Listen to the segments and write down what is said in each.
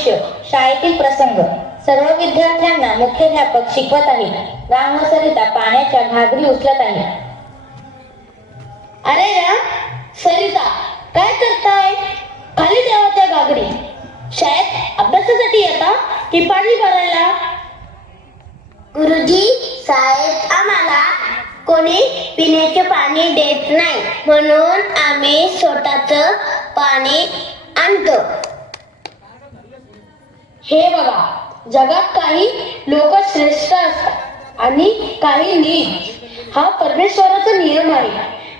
दृश्य शाळेतील प्रसंग सर्व विद्यार्थ्यांना मुख्याध्यापक शिकवत आहे. राम व सरिता पाण्याच्या घागरी उचलत आहे. अरे राम सरिता काय करताय? खाली ठेवा त्या घागरी. शाळेत अभ्यासासाठी येता? की पाणी भरायला? गुरुजी शाळेत आम्हाला कोणी पिण्याचे पाणी देत नाही. म्हणून आम्ही स्वतःच पाणी आणतो. हे बघा जगात काही लोक श्रेष्ठ असतात आणि काही नीच. हा परमेश्वराचा नियम आहे.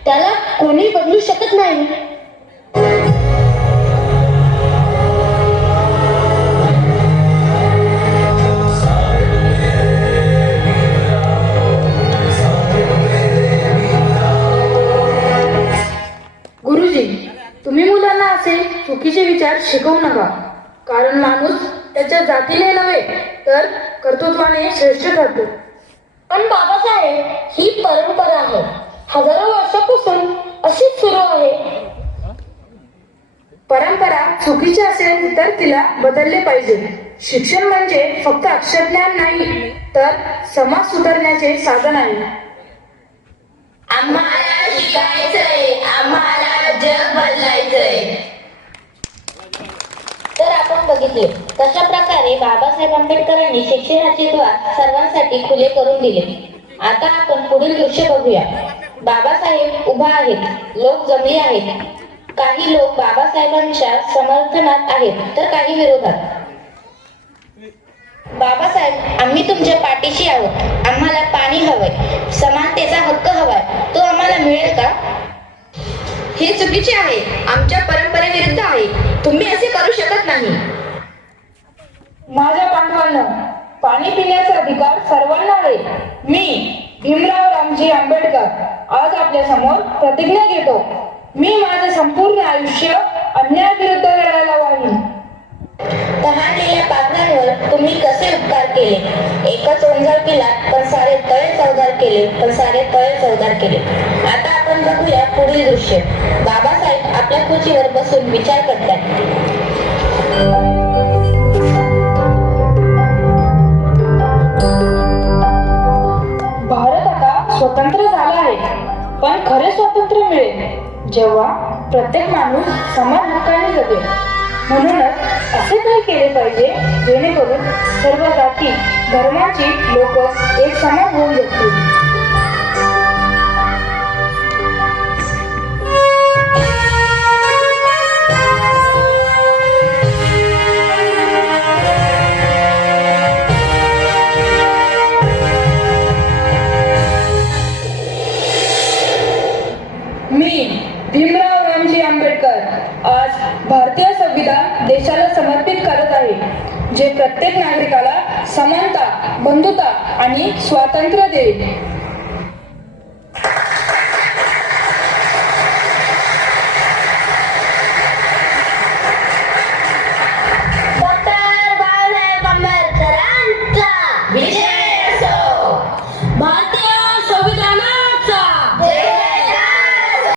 त्याला कोणी बदलू शकत नाही. गुरुजी तुम्ही मुलांना असे चुकीचे विचार शिकवू नका. कारण माणूस त्याच्या जातीने नव्हे तर कर्तृत्वाने श्रेष्ठ ठरतो. पण बाबासाहेब ही परंपरा आहे. हजारो वर्षापासून अशीच सुरू आहे. परंपरा चुकीची असेल तर तिला बदलले पाहिजे. शिक्षण म्हणजे फक्त अक्षरज्ञान नाही तर समाज सुधारण्याचे साधन आहे. आम्हाला शिकायचंय. बघितले. तशा प्रकारे बाबासाहेब आंबेडकरांनी शिक्षणाचे द्वार सर्वांसाठी खुले करून दिले. आता आपण पुढील दृश्य बघूया. बाबासाहेब उभा आहेत. लोक जमले आहेत. काही लोक बाबासाहेबांच्या समर्थनात आहेत तर काही विरोधात. बाबासाहेब आम्ही तुमच्या पाठीशी आहोत. आम्हाला पाणी हवंय. समानतेचा हक्क हवाय. तो आम्हाला मिळेल का? हे चुकीचे आहे. आमच्या परंपरेविरुद्ध आहे. तुम्ही असे करू शकत नाही. माझ्या पांडवांना पाणी पिण्याचा अधिकार सर्वांना आहे. मी भीमराव रामजी आंबेडकर आज आपल्यासमोर प्रतिज्ञा घेतो. मी माझे संपूर्ण आयुष्य अन्यायाविरुद्ध लढायला वाहीन तहानलेल्या पाखरांवर तुम्ही कसे उपकार केले? एकच ओंजळ केलात पण सारे तळे चौदार केले पण सारे तळे चौदार केले. आता बघूया पुढील दृश्य. बाबासाहेब आपल्या खुर्चीवर बसून विचार करतात. स्वतंत्र झाला आहे पण खरे स्वातंत्र्य मिळेल. जेव्हा प्रत्येक माणूस समान हक्काने जगेल. म्हणूनच असे काही केले पाहिजे जेणेकरून सर्व जाती धर्माची लोक एक समान होऊन जगतील. आज भारतीय संविधान देशाला समर्पित करत आहे जे प्रत्येक नागरिकाला समानता बंधुता आणि स्वातंत्र्य देईल.